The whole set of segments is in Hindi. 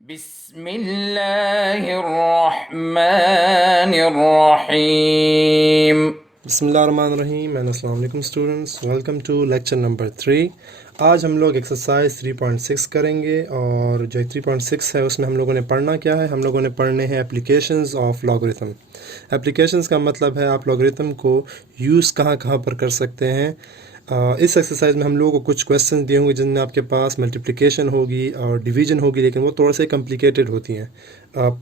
बिस्मिल्लाहिर्रहमानिर्रहीम। बिस्मिल्लाहिर्रहमानिर्रहीम एंड अस्सलाम वालेकुम students, welcome to lecture number 3। आज हम लोग एक्सरसाइज 3.6 करेंगे और जो 3.6 है उसमें हम लोगों ने पढ़ना क्या है। हम लोगों ने पढ़ने हैं एप्लीकेशंस ऑफ लॉगरिथम। एप्लीकेशंस का मतलब है आप लॉगरिथम को यूज़ कहाँ कहाँ पर कर सकते हैं। इस एक्सरसाइज में हम लोगों को कुछ क्वेश्चन दिए होंगे जिनमें आपके पास मल्टीप्लिकेशन होगी और डिवीजन होगी, लेकिन वो थोड़ा सा कम्प्लिकेटेड होती हैं।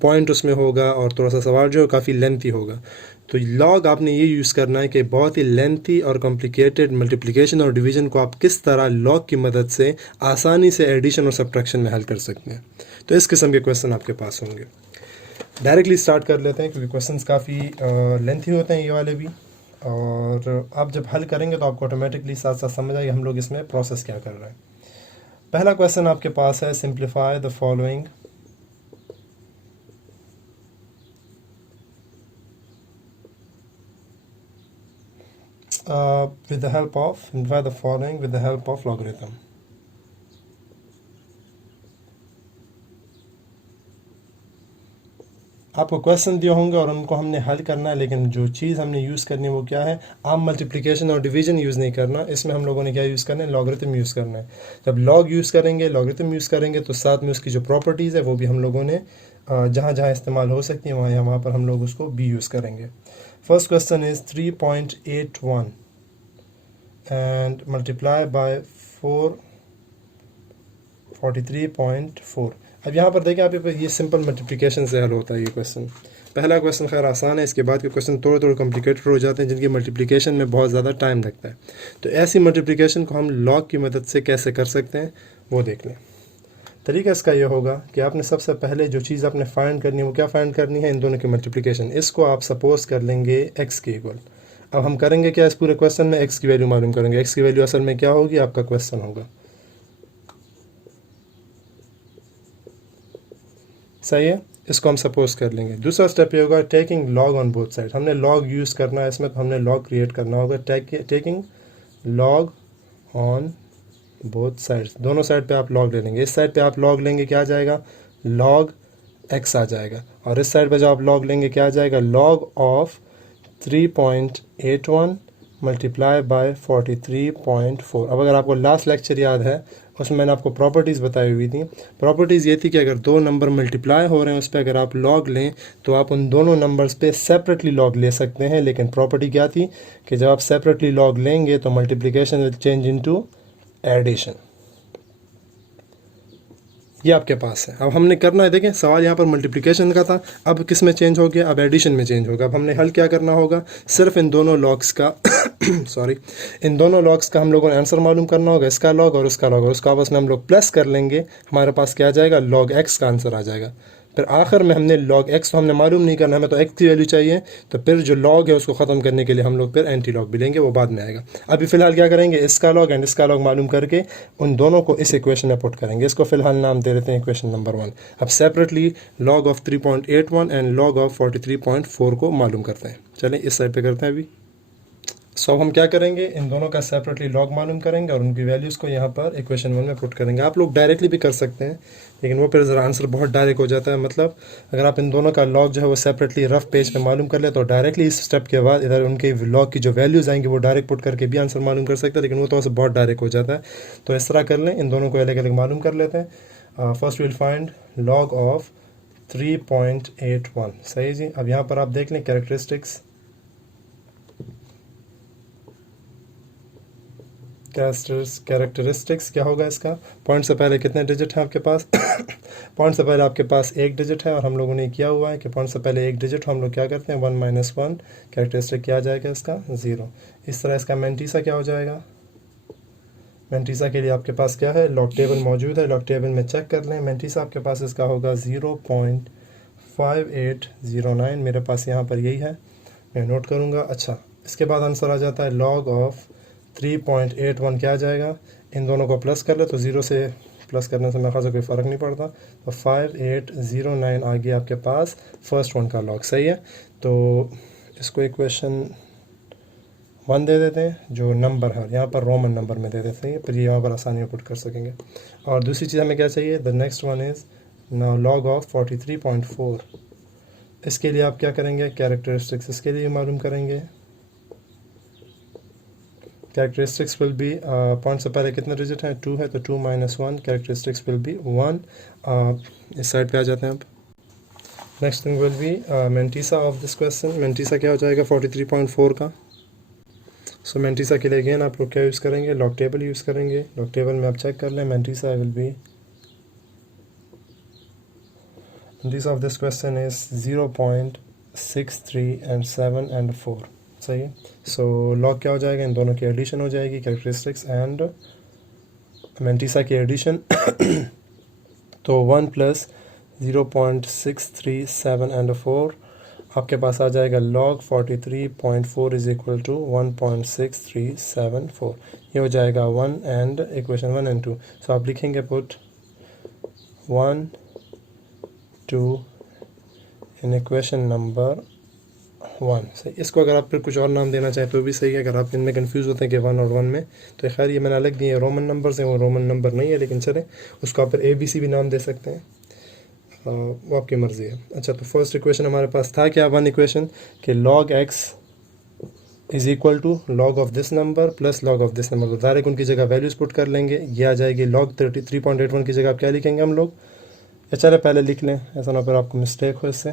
पॉइंट उसमें होगा और थोड़ा सा सवाल जो है काफ़ी लेंथी होगा। तो लॉग आपने ये यूज़ करना है कि बहुत ही लेंथी और कॉम्प्लिकेटेड मल्टीप्लिकेशन और डिवीजन को आप किस तरह लॉग की मदद से आसानी से एडिशन और सब्ट्रैक्शन में हल कर सकते हैं। तो इस किस्म के क्वेश्चन आपके पास होंगे। डायरेक्टली स्टार्ट कर लेते हैं क्योंकि क्वेश्चंस काफ़ी लेंथी होते हैं ये वाले भी, और आप जब हल करेंगे तो आपको ऑटोमेटिकली साथ साथ समझ आएगा हम लोग इसमें प्रोसेस क्या कर रहे हैं। पहला क्वेश्चन आपके पास है, simplify the following with the help of simplify the following with the help of logarithm। आपको क्वेश्चन दिए होंगे और उनको हमने हल करना है, लेकिन जो चीज़ हमने यूज़ करनी है वो क्या है, आम मल्टीप्लिकेशन और डिवीजन यूज़ नहीं करना। इसमें हम लोगों ने क्या यूज़ करना है, लॉगरिथम यूज़ करना है। जब लॉग यूज़ करेंगे, लॉगरिथम यूज़ करेंगे तो साथ में उसकी जो प्रॉपर्टीज़ है वो भी हम लोगों ने जहाँ जहाँ इस्तेमाल हो सकती है वहाँ पर हम लोग उसको भी यूज़ करेंगे। First question is 3.81 and multiply by 443.4। अब यहाँ पर देखें आप, ये सिंपल मल्टीप्लिकेशन से हल होता है ये क्वेश्चन। पहला क्वेश्चन खैर आसान है, इसके बाद के क्वेश्चन थोड़े थोड़े कॉम्प्लिकेटेड हो जाते हैं जिनकी मल्टीप्लिकेशन में बहुत ज़्यादा टाइम लगता है। तो ऐसी मल्टीप्लिकेशन को हम लॉग की मदद से कैसे कर सकते हैं वो देख लें। तरीका इसका ये होगा कि आपने सबसे पहले जो चीज़ आपने फाइंड करनी है वो क्या फाइंड करनी है, इन दोनों की मल्टीप्लिकेशन। इसको आप सपोज कर लेंगे x के इक्वल। अब हम करेंगे क्या, इस पूरे क्वेश्चन में x की वैल्यू मालूम करेंगे। x की वैल्यू असल में क्या होगी, आपका क्वेश्चन होगा। सही है, इसको हम सपोज कर लेंगे। दूसरा स्टेप ये होगा, taking log on both side. हमने लॉग यूज़ करना है इसमें, तो हमने लॉग क्रिएट करना होगा। Taking log on both sides, दोनों साइड पे आप लॉग ले लेंगे। इस साइड पे आप लॉग लेंगे क्या आ जाएगा, लॉग x आ जाएगा, और इस साइड पे जब आप लॉग लेंगे क्या आ जाएगा, लॉग ऑफ 3.81 मल्टीप्लाई बाय 43.4। अब अगर आपको लास्ट लेक्चर याद है उसमें मैंने आपको प्रॉपर्टीज़ बताई हुई थी। प्रॉपर्टीज़ ये थी कि अगर दो नंबर मल्टीप्लाई हो रहे हैं उस पर अगर आप लॉग लें तो आप उन दोनों नंबर्स पे सेपरेटली लॉग ले सकते हैं। लेकिन प्रॉपर्टी क्या थी कि जब आप सेपरेटली लॉग लेंगे तो multiplication will change into addition. ये आपके पास है। अब हमने करना है, देखें सवाल यहाँ पर मल्टीप्लिकेशन का था, अब किस में चेंज हो गया, अब एडिशन में चेंज होगा। अब हमने हल क्या करना होगा, सिर्फ इन दोनों लॉग्स का सॉरी, इन दोनों लॉग्स का हम लोगों ने आंसर मालूम करना होगा, इसका लॉग और उसका लॉग, और उसका आपस में हम लोग प्लस कर लेंगे। हमारे पास क्या आ जाएगा, लॉग एक्स का आंसर आ जाएगा। फिर आखिर में हमने लॉग एक्स तो हमने मालूम नहीं करना, हमें तो एक्स की वैल्यू चाहिए। तो फिर जो लॉग है उसको ख़त्म करने के लिए हम लोग फिर एंटी लॉग भी लेंगे, वो बाद में आएगा। अभी फ़िलहाल क्या करेंगे, इसका लॉग एंड इसका लॉग मालूम करके उन दोनों को इस इक्वेशन में पुट करेंगे। इसको फ़िलहाल नाम दे देते हैं इक्वेशन नंबर 1। अब separately log of 3.81 and log of 43.4 को मालूम करते हैं। चलें इस साइड पर करते हैं अभी। सो हम क्या करेंगे, इन दोनों का सेपरेटली लॉग मालूम करेंगे और उनकी वैल्यूज़ को यहाँ पर इक्वेशन 1 में पुट करेंगे। आप लोग डायरेक्टली भी कर सकते हैं, लेकिन वो फिर ज़रा आंसर बहुत डायरेक्ट हो जाता है। मतलब अगर आप इन दोनों का लॉग जो है वो सेपरेटली रफ पेज पे मालूम कर ले तो डायरेक्टली इस स्टेप के बाद इधर उनके लॉग की जो वैल्यूज़ आएंगी वो डायरेक्ट पुट करके भी आंसर मालूम कर सकते हैं, लेकिन वो तो बहुत डायरेक्ट हो जाता है। तो इस तरह कर लें, इन दोनों को अलग अलग मालूम कर लेते हैं। First will find log of 3.81। सही जी। अब यहाँ पर आप देख लें कैरेक्टरिस्टिक्स, कैरेक्टरिस्टिक्स क्या होगा इसका, पॉइंट से पहले कितने डिजिट हैं आपके पास पॉइंट से पहले आपके पास एक डिजिट है, और हम लोगों ने किया हुआ है कि पॉइंट से पहले एक डिजिट हम लोग क्या करते हैं, 1 - 1। कैरेक्टरिस्टिक क्या आ जाएगा इसका, 0। इस तरह इसका मैंटीसा क्या हो जाएगा, मैंटीसा के लिए आपके पास क्या है, लॉग टेबल मौजूद है, लॉग टेबल में चेक कर लें। मैंटीसा आपके पास इसका होगा 0.5809, मेरे पास यहाँ पर यही है, मैं नोट करूँगा। अच्छा, इसके बाद आंसर आ जाता है लॉग ऑफ 3.81 क्या आ जाएगा, इन दोनों को प्लस कर ले तो 0 से प्लस करने से मेरे ख्याल से कोई फ़र्क नहीं पड़ता। तो 5809 आ गया आपके पास फर्स्ट वन का लॉग। सही है, तो इसको इक्वेशन 1 दे देते हैं, जो नंबर है यहाँ पर रोमन नंबर में दे देते हैं, फिर यहाँ पर आसानी में पुट कर सकेंगे। और दूसरी चीज़ हमें क्या चाहिए, the next one is now log of 43.4, इसके लिए आप क्या करेंगे, कैरेक्टरिस्टिक्स इसके लिए मालूम करेंगे। कैरेक्टरिस्टिक्स विल बी, पॉइंट से पहले कितने डिजिट हैं, 2 है, तो 2 - 1, कैरेक्टरिस्टिक्स विल बी 1। इस साइड पे आ जाते हैं अब। Next thing will be mantissa of this question. Mantissa क्या हो जाएगा 43.4 का। सो मेंटीसा के लिए अगेन आप लोग क्या यूज़ करेंगे, लॉग टेबल यूज़ करेंगे। लॉग टेबल में आप चेक कर लें, mantissa will be, mantissa of this question is 0.63 and 7 and 4। सही है। सो लॉग क्या हो जाएगा, इन दोनों की एडिशन हो जाएगी, कैरेक्टरिस्टिक्स एंड मेंटीसा की एडिशन। तो 1 + 0.637 and 4 आपके पास आ जाएगा log 43.4 इज इक्वल टू 1.6374। ये हो जाएगा 1 एंड इक्वेशन 1 and 2। सो आप लिखेंगे पुट 1 2 इन इक्वेशन नंबर 1। सही। इसको अगर आप फिर कुछ और नाम देना चाहें तो भी सही है, अगर आप इनमें कंफ्यूज होते हैं कि 1 और 1 में, तो खैर ये मैंने अलग दिए रोमन नंबर्स हैं, वो रोमन नंबर नहीं है, लेकिन चलें उसको आप फिर ABC भी नाम दे सकते हैं, वो आपकी मर्ज़ी है। अच्छा, तो फर्स्ट इक्वेशन हमारे पास था क्या, 1 इक्वेशन कि log x is equal to log of this number plus log of this number. तो डायरेक्ट उनकी जगह वैल्यूज़ पुट कर लेंगे, ये आ जाएगी log 33.81 की जगह आप क्या लिखेंगे हम लोग, चले पहले लिख लें, ऐसा ना फिर आपको मिस्टेक हो इससे।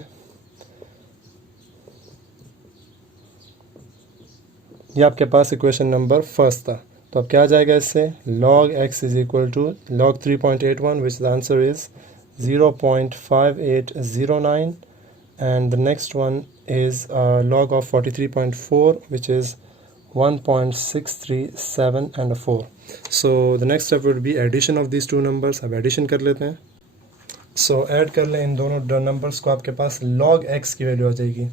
ये आपके पास इक्वेशन नंबर फर्स्ट था, तो अब क्या आ जाएगा इससे, log x is equal to log 3.81 which the answer is 0.5809 and the next one is log of 43.4 which is 1.637 and 4। so the next step would be addition of these two numbers। अब addition कर लेते हैं। so add कर लें इन दोनों numbers को, आपके पास log x की वैल्यू आ जाएगी,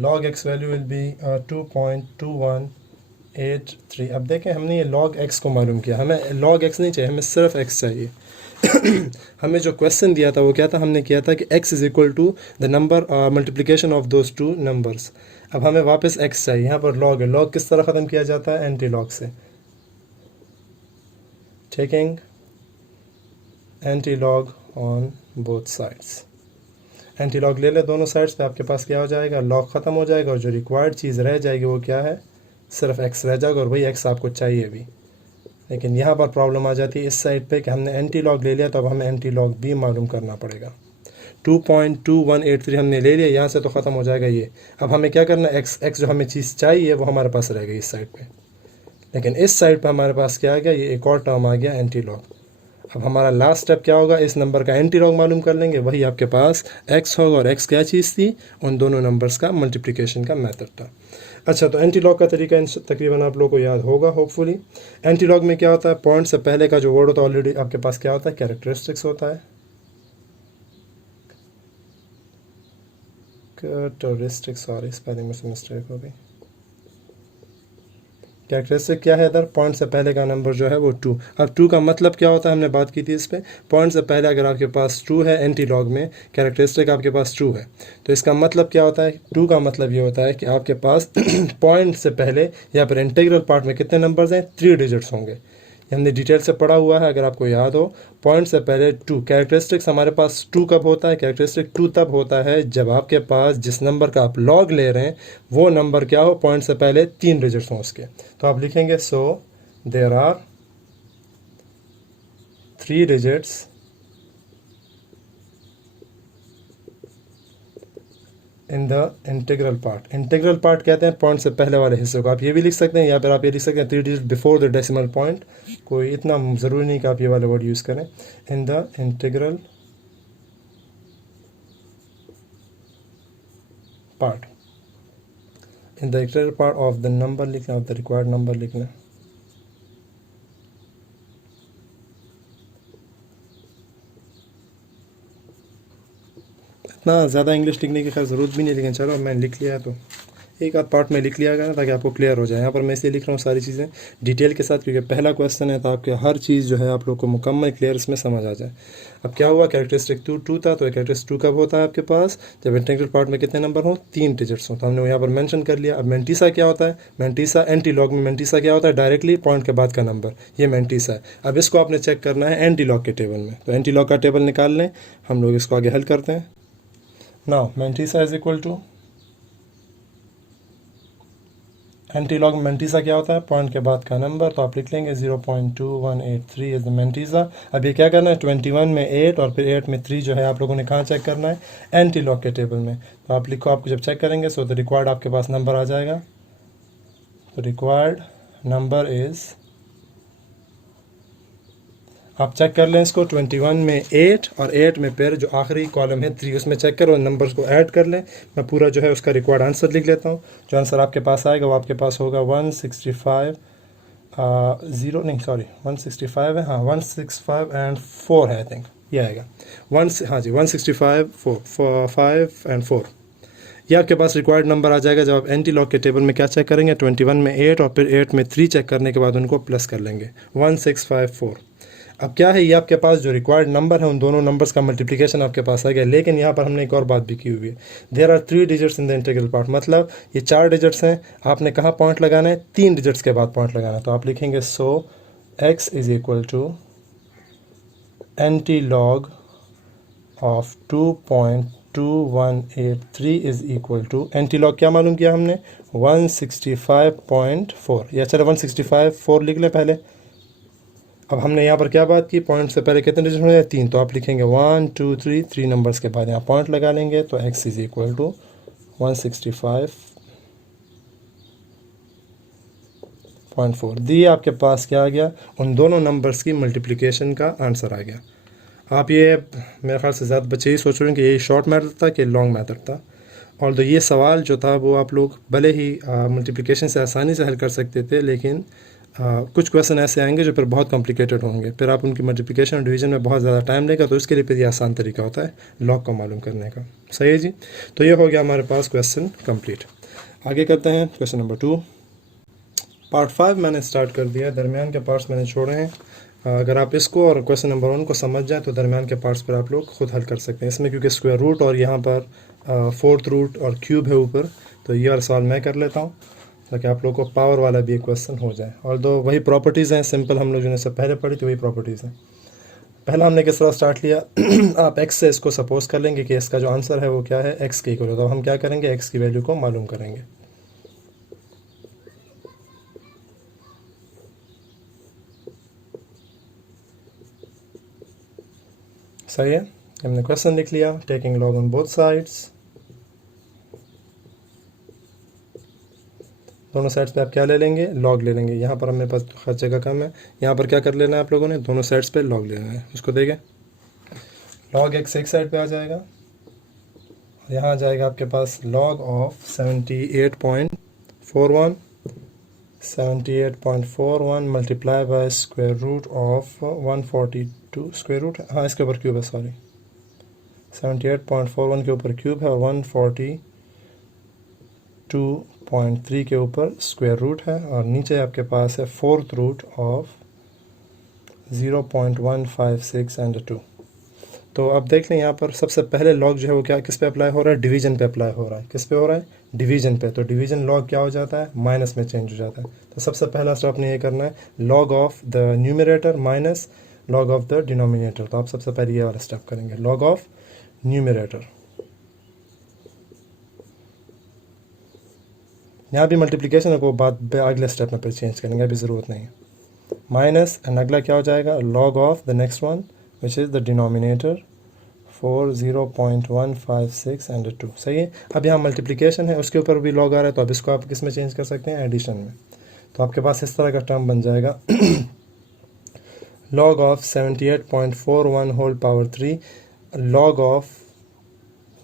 log x value will be 2.2183। अब देखें हमने ये log x को मालूम किया, हमें log x नहीं चाहिए, हमें सिर्फ x चाहिए। हमें जो क्वेश्चन दिया था वो क्या था, हमने किया था कि x is equal to the number multiplication of those two numbers. अब हमें वापस x चाहिए, यहाँ पर log है, log किस तरह ख़त्म किया जाता है, एंटी लॉग से, taking anti log on both sides. Anti log ले ले दोनों साइड्स पे, आपके पास क्या हो जाएगा, लॉग ख़त्म हो जाएगा और जो रिक्वायर्ड चीज़ रह जाएगी वो क्या है, सिर्फ x रह जाएगा, और वही x आपको चाहिए भी। लेकिन यहाँ पर प्रॉब्लम आ जाती है इस साइड पे कि हमने एंटी लॉग ले लिया, तो अब हमें एंटी लॉग भी मालूम करना पड़ेगा। 2.2183 हमने ले लिया, यहाँ से तो ख़त्म हो जाएगा ये। अब हमें क्या करना है, x जो हमें चीज़ चाहिए वो हमारे पास रह गई इस साइड पे, लेकिन इस साइड पे हमारे पास क्या आ गया, ये एक और टर्म आ गया एंटी लॉग। अब हमारा लास्ट स्टेप क्या होगा, इस नंबर का एंटी लॉग मालूम कर लेंगे, वही आपके पास x होगा, और x क्या चीज़ थी, उन दोनों नंबर्स का मल्टीप्लिकेशन का मेथड था। अच्छा, तो एंटी लॉग का तरीका तकरीबन आप लोगों को याद होगा होपफुली। एंटी लॉग में क्या होता है, पॉइंट से पहले का जो वर्ड होता है ऑलरेडी आपके पास क्या होता है, कैरेक्टरिस्टिक्स होता है, कैरेक्टरिस्टिक्स, सॉरी स्पेलिंग में से मिस्टेक हो गई। कैरेक्टरिस्टिक क्या है इधर, पॉइंट से पहले का नंबर जो है वो 2। अब 2 का मतलब क्या होता है, हमने बात की थी इस पर, पॉइंट से पहले अगर आपके पास 2 है एंटी लॉग में, कैरेक्टरिस्टिक आपके पास 2 है, तो इसका मतलब क्या होता है, 2 का मतलब ये होता है कि आपके पास पॉइंट से पहले या फिर इंटीग्रल पार्ट में कितने नंबर्स हैं, 3 डिजिट्स होंगे। हमने डिटेल से पढ़ा हुआ है, अगर आपको याद हो, पॉइंट से पहले 2। कैरेक्टरिस्टिक्स हमारे पास 2 कब होता है, कैरेक्टरिस्टिक 2 तब होता है जब आपके पास जिस नंबर का आप लॉग ले रहे हैं वो नंबर क्या हो, पॉइंट से पहले 3 डिजिट्स हों उसके। तो आप लिखेंगे so there are 3 digits in the integral part. Integral part कहते हैं पॉइंट से पहले वाले हिस्से को, आप ये भी लिख सकते हैं, या फिर आप ये लिख सकते हैं 3 digit before the decimal point. कोई इतना ज़रूरी नहीं कि आप ये वाले वर्ड यूज़ करें। इन the integral part, in the integral part of the number लिखना, ऑफ द रिक्वायर्ड नंबर लिखना। इतना ज़्यादा इंग्लिश लिखने की खैर ज़रूरत भी नहीं, लेकिन चलो मैं लिख लिया तो एक आध पार्ट में लिख लिया गया ताकि आपको क्लियर हो जाए। यहाँ पर मैं इसलिए लिख रहा हूँ सारी चीज़ें डिटेल के साथ, क्योंकि पहला क्वेश्चन है तो आपके हर चीज़ जो है आप लोग को मुकम्मल क्लियर इसमें समझ आ जाए। अब क्या हुआ, कैरेक्टरिस्टिक टू था, तो कैरेक्टरिस्टिक टू कब होता है आपके पास, जब इंटीग्रल पार्ट में कितने नंबर हो, 3 डिजिट्स हो। तो हमने यहाँ पर मेंशन कर लिया। अब मेंटीसा क्या होता है, मेंटीसा एंटी लॉग में मेंटीसा क्या होता है, डायरेक्टली पॉइंट के बाद का नंबर, ये मेंटीसा है। अब इसको आपने चेक करना है एंटी लॉग के टेबल में, तो एंटी लॉग का टेबल निकाल लें, हम लोग इसको आगे हल करते हैं। Now mantissa is equal to anti log mantissa क्या होता है, पॉइंट के बाद का नंबर, तो आप लिख लेंगे 0.2183 इज द मेंटीसा। अब ये क्या करना है, 21 में 8 और फिर 8 में 3 जो है आप लोगों ने कहाँ चेक करना है, एंटी लॉग के टेबल में। तो आप लिखो, आपको जब चेक करेंगे सो द रिक्वायर्ड आपके पास नंबर आ जाएगा। तो रिक्वायर्ड नंबर इज़, आप चेक कर लें इसको, 21 में 8 और 8 में फिर जो आखिरी कॉलम है 3, उसमें चेक करो, नंबर्स को ऐड कर लें। मैं पूरा जो है उसका रिक्वायर्ड आंसर लिख लेता हूँ। जो आंसर आपके पास आएगा वो आपके पास होगा 165 165 है, हाँ 165 एंड 4 है, आई थिंक ये आएगा हाँ जी 165 5 एंड 4, ये आपके पास रिक्वायर्ड नंबर आ जाएगा। जब आप एंटी लॉग के टेबल में क्या चेक करेंगे, 21 में 8 और फिर 8 में 3 चेक करने के बाद उनको प्लस कर लेंगे, 1654। अब क्या है, ये आपके पास जो रिक्वायर्ड नंबर है उन दोनों नंबर्स का मल्टीप्लिकेशन आपके पास आ गया। लेकिन यहाँ पर हमने एक और बात भी की हुई है, there are 3 digits in the integral part, मतलब ये 4 डिजिट्स हैं, आपने कहाँ पॉइंट लगाना है, 3 डिजिट्स के बाद पॉइंट लगाना है। तो आप लिखेंगे so x is equal to anti log of 2.2183 is equal to, anti log क्या मालूम किया हमने, 165.4, या चलो 165.4 लिख लें पहले। अब हमने यहाँ पर क्या बात की, पॉइंट से पहले कितने डिजिट होंगे, 3, तो आप लिखेंगे 1 2 3, 3 नंबर्स के बाद यहाँ पॉइंट लगा लेंगे, तो x इज इक्वल टू 165.4 दी। आपके पास क्या आ गया, उन दोनों नंबर्स की मल्टीप्लिकेशन का आंसर आ गया। आप ये मेरे ख्याल से ज़्यादा बच्चे ही सोच रहे हैं कि ये शॉर्ट मेथड था कि लॉन्ग मेथड था, और तो ये सवाल जो था वो आप लोग भले ही मल्टीप्लिकेशन से आसानी से हल कर सकते थे, लेकिन कुछ क्वेश्चन ऐसे आएंगे जो फिर बहुत कॉम्प्लिकेटेड होंगे, फिर आप उनकी मल्टीप्लिकेशन और डिवीजन में बहुत ज़्यादा टाइम लेगा, तो इसके लिए फिर ये आसान तरीका होता है लॉग को मालूम करने का। सही है जी, तो ये हो गया हमारे पास क्वेश्चन कंप्लीट। आगे करते हैं क्वेश्चन नंबर 2। पार्ट 5 मैंने स्टार्ट कर दिया, दरमियान के पार्ट्स मैंने छोड़े हैं। अगर आप इसको और क्वेश्चन नंबर 1 को समझ जाएँ तो दरमियान के पार्ट्स पर आप लोग खुद हल कर सकते हैं। इसमें क्योंकि स्क्वायर रूट और यहाँ पर 4th रूट और क्यूब है ऊपर, तो ये वाला सवाल मैं कर लेता हूँ ताकि आप लोगों को पावर वाला भी एक क्वेश्चन हो जाए। और दो वही प्रॉपर्टीज़ हैं सिंपल, हम लोग जो से पहले पढ़ी थी वही प्रॉपर्टीज़ हैं। पहला हमने किस तरह स्टार्ट लिया आप x से इसको सपोज कर लेंगे कि इसका जो आंसर है वो क्या है, x के इक्वल। तो हम क्या करेंगे, x की वैल्यू को मालूम करेंगे। सही है, हमने क्वेश्चन लिख लिया, taking log on both sides. दोनों साइड्स पे आप क्या ले लेंगे, लॉग ले लेंगे। यहाँ पर हमें पास हर जगह कम है, यहाँ पर क्या कर लेना है आप लोगों ने, दोनों साइड्स पे लॉग लेना है। उसको देखें, लॉग x एक साइड पे आ जाएगा, और यहाँ आ जाएगा आपके पास log of 78.41 multiply by square root of 142 square root, हाँ इसके ऊपर क्यूब है, सॉरी 78.41 के ऊपर क्यूब है और 142.3 के ऊपर स्क्वायर रूट है, और नीचे आपके पास है 4th रूट ऑफ 0.156 एंड 2। तो अब देख लें यहाँ पर सबसे पहले लॉग जो है वो क्या किस पे अप्लाई हो रहा है, डिवीजन पे अप्लाई हो रहा है। किस पे हो रहा है, डिवीजन पे। तो डिवीजन लॉग क्या हो जाता है, माइनस में चेंज हो जाता है। तो सबसे पहला स्टेप आपने ये करना है, log of the numerator minus log of the denominator. तो आप सबसे पहले ये वाला स्टेप करेंगे, लॉग ऑफ न्यूमरेटर। यहाँ भी मल्टीप्लिकेशन है, वो बात अगले स्टेप में फिर चेंज करेंगे, अभी ज़रूरत नहीं है। माइनस एंड अगला क्या हो जाएगा, log of the next one which is the denominator 4 0.156 and 2। सही है, अब यहाँ मल्टीप्लिकेशन है उसके ऊपर भी लॉग आ रहा है, तो अब इसको आप किस में चेंज कर सकते हैं, एडिशन में। तो आपके पास इस तरह का टर्म बन जाएगा log of 78.41 whole power 3 log of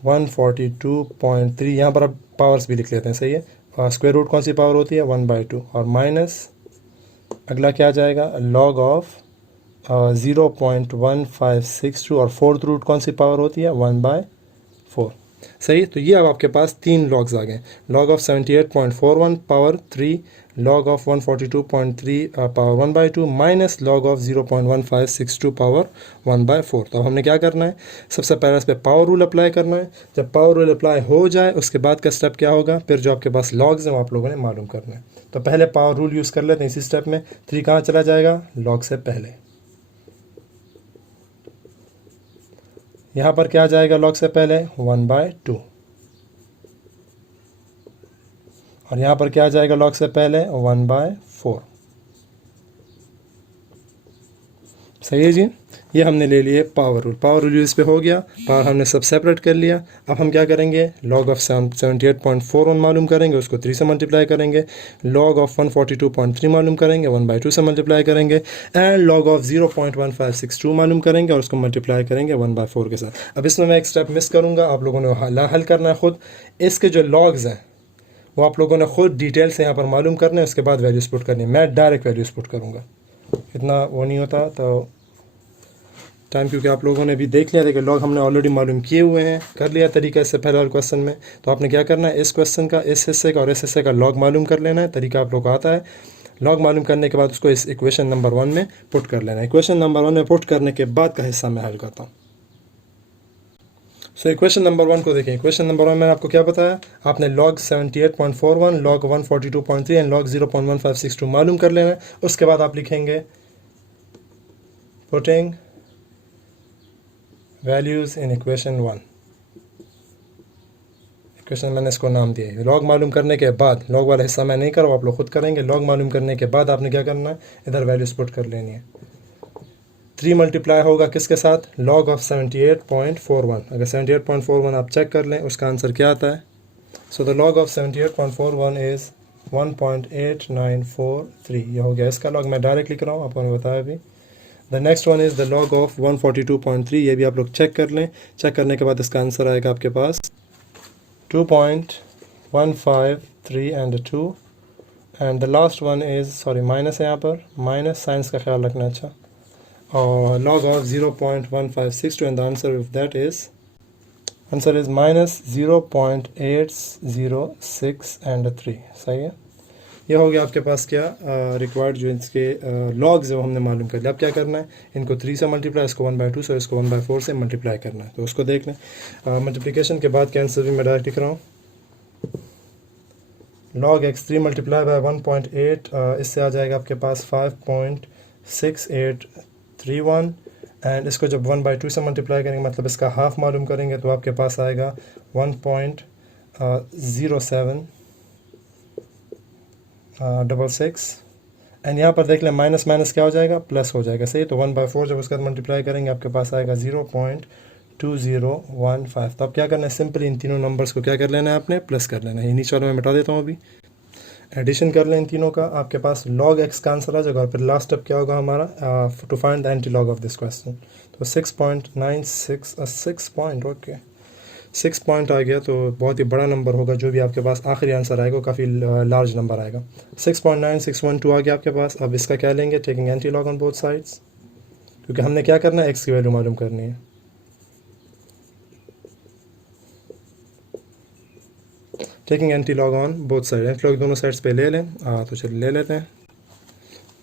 142.3, यहाँ पर आप पावर्स भी लिख लेते हैं। सही है, स्क्वायर रूट कौन सी पावर होती है, 1/2, और माइनस अगला क्या आ जाएगा, लॉग ऑफ 0.1562, और 4th रूट कौन सी पावर होती है, 1/4। सही। तो ये अब आपके पास 3 लॉग्स आ गए, log of 78.41 power 3, log of 142.3 power 1/2 minus log of 0.1562 power 1/4। तो अब हमने क्या करना है, सबसे पहले इस पर पावर रूल अप्लाई करना है। जब पावर रूल अप्लाई हो जाए उसके बाद का स्टेप क्या होगा, फिर जो आपके पास लॉग्स हैं वो आप लोगों ने मालूम करना है। तो पहले पावर रूल यूज़ कर लेते हैं इसी स्टेप में। 3 कहाँ चला जाएगा, लॉग से पहले। यहाँ पर क्या जाएगा लॉग से पहले, 1/2। और यहाँ पर क्या जाएगा लॉग से पहले, 1/4। सही है जी। ये हमने ले लिए power rule. Power rule use पे हो गया, पावर हमने सब सेपरेट कर लिया। अब हम क्या करेंगे, लॉग ऑफ 78.41 मालूम करेंगे, उसको 3 से मल्टीप्लाई करेंगे। लॉग ऑफ 142.3 मालूम करेंगे, 1/2 से मल्टीप्लाई करेंगे। एंड लॉग ऑफ 0.1562 मालूम करेंगे और उसको मल्टीप्लाई करेंगे 1/4 के साथ। अब इसमें मैं एक स्टेप मिस करूँगा, आप लोगों ने हल करना है ख़ुद। इसके जो लॉग्स हैं वो आप लोगों ने खुद डिटेल से यहाँ पर मालूम करना है, उसके बाद वैल्यूज़ पुट करनी है। मैं डायरेक्ट वैल्यूज़ पुट करूँगा, इतना वो नहीं होता तो टाइम, क्योंकि आप लोगों ने भी देख लिया था कि लॉग हमने ऑलरेडी मालूम किए हुए हैं, कर लिया तरीका इससे पहले वाले क्वेश्चन में। तो आपने क्या करना है, इस क्वेश्चन का इस हिस्से का और इस हिस्से का लॉग मालूम कर लेना है। तरीका आप लोग को आता है। लॉग मालूम करने के बाद उसको इस इक्वेशन नंबर 1 में पुट कर लेना है। इक्वेशन नंबर 1 में पुट करने के बाद का हिस्सा मैं हल करता हूँ। सो इक्वेशन नंबर 1 को देखें। इक्वेशन नंबर 1 मैंने आपको क्या बताया, आपने लॉग 78.41, लॉग 142.3 एंड लॉग 0.1562 मालूम कर लेना है। उसके बाद आप लिखेंगे putting values in equation 1। Equation मैंने इसको नाम दिया है। लॉग मालूम करने के बाद, लॉग वाला हिस्सा मैं नहीं करूँ, आप लोग खुद करेंगे। लॉग मालूम करने के बाद आपने क्या करना है, इधर वैल्यूज़ पुट कर लेनी है। 3 मल्टीप्लाई होगा किसके साथ, लॉग ऑफ 78.41। अगर 78.41 आप चेक कर लें उसका आंसर क्या आता है। So the log of 78.41 is 1.8943। ये हो गया इसका लॉग। मैं डायरेक्ट लिख रहा हूँ, आपको मैं बताया अभी। The next one is the log of 142.3। ये भी आप लोग चेक कर लें। चेक करने के बाद इसका आंसर आएगा आपके पास 2.153 and 2। And the last one is, sorry minus है यहाँ पर, माइनस, साइंस का ख्याल रखना। अच्छा, और log of 0.1562 and the answer of that is minus 0.806 and 3। सही है। ये हो गया आपके पास क्या रिक्वायर्ड, जो इसके लॉग्स है वो हमने मालूम कर लिया। अब क्या करना है, इनको 3 से मल्टीप्लाई, इसको 1/2 से, इसको 1/4 से मल्टीप्लाई करना है। तो उसको देख लें। मल्टीप्लिकेशन के बाद क्या आंसर भी मैं डायरेक्ट लिख रहा हूँ। log x3 मल्टीप्लाई बाय 1.8, इससे आ जाएगा आपके पास 5.6831। एंड इसको जब 1/2 से मल्टीप्लाई करेंगे, मतलब इसका हाफ मालूम करेंगे, तो आपके पास आएगा 1.0766। एंड यहाँ पर देख लें, माइनस माइनस क्या हो जाएगा, प्लस हो जाएगा। सही। तो 1/4 जब उसके बाद मल्टीप्लाई करेंगे आपके पास आएगा 0.2015। तो अब क्या करना है, सिंपली इन तीनों नंबर्स को क्या कर लेना है, आपने प्लस कर लेना है। ये नीचे वाला मैं मिटा देता हूँ अभी। एडिशन कर लें इन तीनों का, आपके पास log x का आंसर आ जाएगा। और फिर लास्ट स्टेप क्या होगा हमारा, to find the anti log of this question. तो 6.96 पॉइंट, ओके 6 पॉइंट आ गया। तो बहुत ही बड़ा नंबर होगा जो भी आपके पास आखिरी आंसर आएगा, काफ़ी लार्ज नंबर आएगा। 6.9612 आ गया आपके पास। अब इसका क्या लेंगे, taking anti log on both sides, क्योंकि हमने क्या करना है, एक्स की वैल्यू मालूम करनी है। Taking anti log on both side, anti log दोनों साइड्स पे ले लें। तो चलिए ले लेते हैं।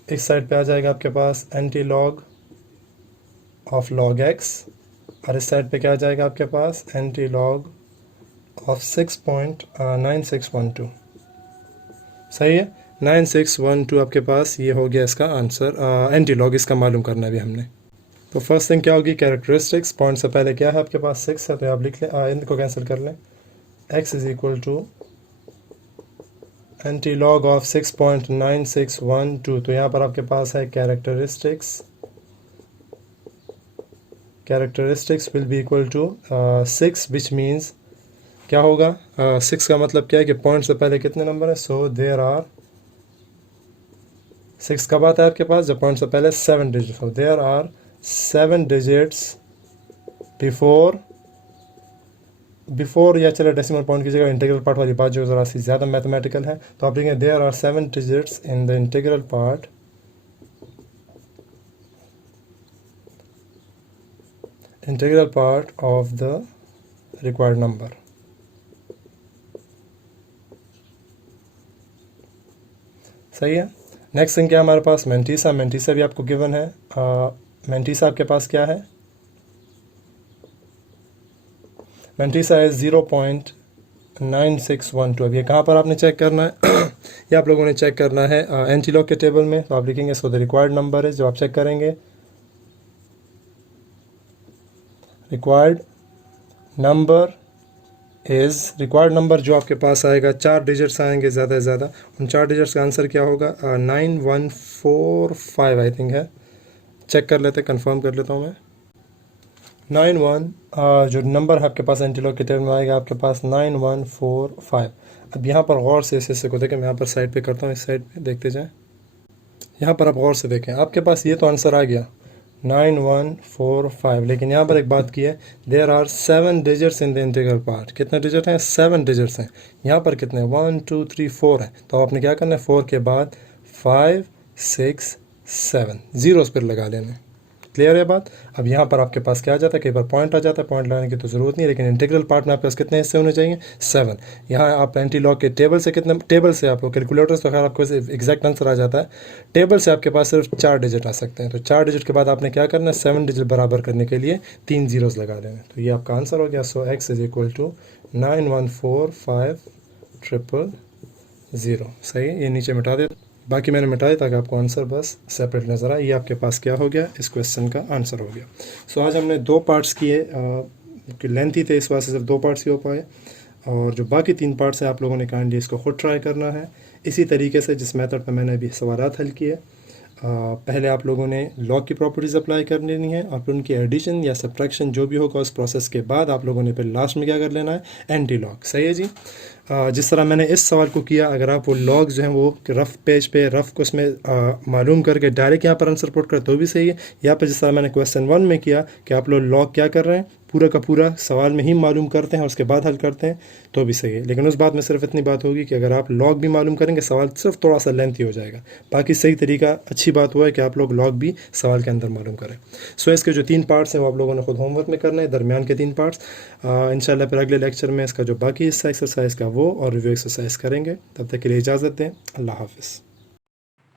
इस साइड पे आ जाएगा आपके पास anti log of log x, और इस साइड पे क्या आ जाएगा आपके पास, एंटी लॉग ऑफ 6.9612। सही है। 9612 आपके पास ये हो गया इसका आंसर। एंटी लॉग इसका मालूम करना है अभी हमने। तो फर्स्ट थिंग क्या होगी, कैरेक्टरिस्टिक्स। पॉइंट से पहले क्या है आपके पास, 6 है, तो आप लिख लें, इनको कैंसिल कर लें। x is equal to anti log of 6.9612। तो यहाँ पर आपके पास है characteristics. Characteristics will be equal to 6, which means क्या होगा, 6 का मतलब क्या है कि पॉइंट से पहले कितने नंबर है। सो देयर आर, 6 कब आता है आपके पास, जब पॉइंट से पहले 7 डिजिट हो। देयर आर 7 डिजिट्स बिफोर या चले डेसिमल पॉइंट की जगह इंटीग्रल पार्ट वाली बात जो ज़रा सी ज़्यादा मैथमेटिकल है, तो आप लिखेंगे there are 7 digits in the integral part of the required number. सही है। नेक्स्ट थिंग क्या हमारे पास, मेंटीसा। मेंटीसा भी आपको गिवन है। मेंटीसा आपके पास क्या है, मेंटीसा इज 0.9612। अब ये कहाँ पर आपने चेक करना है ये आप लोगों ने चेक करना है एंटीलॉग के टेबल में। तो आप लिखेंगे सो द रिक्वायर्ड नंबर है, जो आप चेक करेंगे required number is, required number जो आपके पास आएगा 4 डिजिट्स आएंगे ज़्यादा से ज़्यादा, उन 4 डिजिट्स का आंसर क्या होगा, 9145 आई थिंक है। चेक कर लेते, कंफर्म कर लेता हूँ मैं। 91 जो नंबर है आपके पास एंटीलॉग के टेबल में आएगा आपके पास 9145। अब यहाँ पर गौर से इस हिस्से को देखें, मैं यहाँ पर साइड पे करता हूँ, इस साइड पे देखते जाएं। यहाँ पर आप गौर से देखें, आपके पास ये तो आंसर आ गया 9145, लेकिन यहाँ पर एक बात की है, there are 7 digits in the integral part. कितने डिजिट हैं, 7 डिजिट्स हैं। यहाँ पर कितने, 1 2 3 4 हैं। तो आपने क्या करना है, 4 के बाद 5 6 7 जीरोस पर लगा लेने। क्लियर है बात। अब यहाँ पर आपके पास क्या आ जाता है, कई बार पॉइंट आ जाता है, पॉइंट लगाने की तो ज़रूरत नहीं है, लेकिन इंटीग्रल पार्ट में आपके पास कितने हिस्से होने चाहिए, 7। यहाँ आप एंटीलॉग के टेबल से कितने, टेबल से आपको कैलकुलेटर से खैर आपको एग्जैक्ट आंसर आ जाता है, टेबल से आपके पास सिर्फ 4 डिजिट आ सकते हैं। तो 4 डिजिट के बाद आपने क्या करना है, 7 डिजिट बराबर करने के लिए 3 जीरोस लगा लेना। तो ये आपका आंसर हो गया। सो एक्स इज इक्वल टू 914500। सही है, ये नीचे मिटा दे, बाकी मैंने मिटाया ताकि आपको आंसर बस सेपरेट नज़र आए। ये आपके पास क्या हो गया, इस क्वेश्चन का आंसर हो गया। सो आज हमने 2 पार्ट्स किए, लेंथी थे इस वजह से सिर्फ 2 पार्ट्स ही हो पाए, और जो बाकी 3 पार्ट्स हैं आप लोगों ने काइंडली इसको खुद ट्राई करना है इसी तरीके से जिस मेथड पर मैंने अभी सवालात हल किए। पहले आप लोगों ने लॉग की प्रॉपर्टीज़ अप्लाई कर लेनी है, और फिर उनकी एडिशन या सब्ट्रैक्शन जो भी होगा उस प्रोसेस के बाद आप लोगों ने फिर लास्ट में क्या कर लेना है, एंटी लॉग। सही है जी। जिस तरह मैंने इस सवाल को किया, अगर आप वो लॉग जो हैं वो रफ़ पेज पे रफ़ को उसमें मालूम करके डायरेक्ट यहाँ पर आंसर पुट कर तो भी सही है, या फिर जिस तरह मैंने क्वेश्चन 1 में किया कि आप लोग लॉग क्या कर रहे हैं पूरा का पूरा सवाल में ही मालूम करते हैं और उसके बाद हल करते हैं तो भी सही है। लेकिन उस बात में सिर्फ इतनी बात होगी कि अगर आप लॉग भी मालूम करेंगे सवाल सिर्फ थोड़ा सा लेंथी हो जाएगा। बाकी सही तरीका, अच्छी बात हुआ है कि आप लोग लॉग भी सवाल के अंदर मालूम करें। सो इसके जो 3 पार्ट्स हैं वो आप लोगों ने खुद होमवर्क में करना है, दरमियान के 3 पार्ट्स। इंशाल्लाह फिर अगले लेक्चर में इसका जो बाकी हिस्सा एक्सरसाइज का वो और रिव्यू एक्सरसाइज करेंगे। तब तक के लिए इजाज़त दें, अल्लाह हाफ़िज़।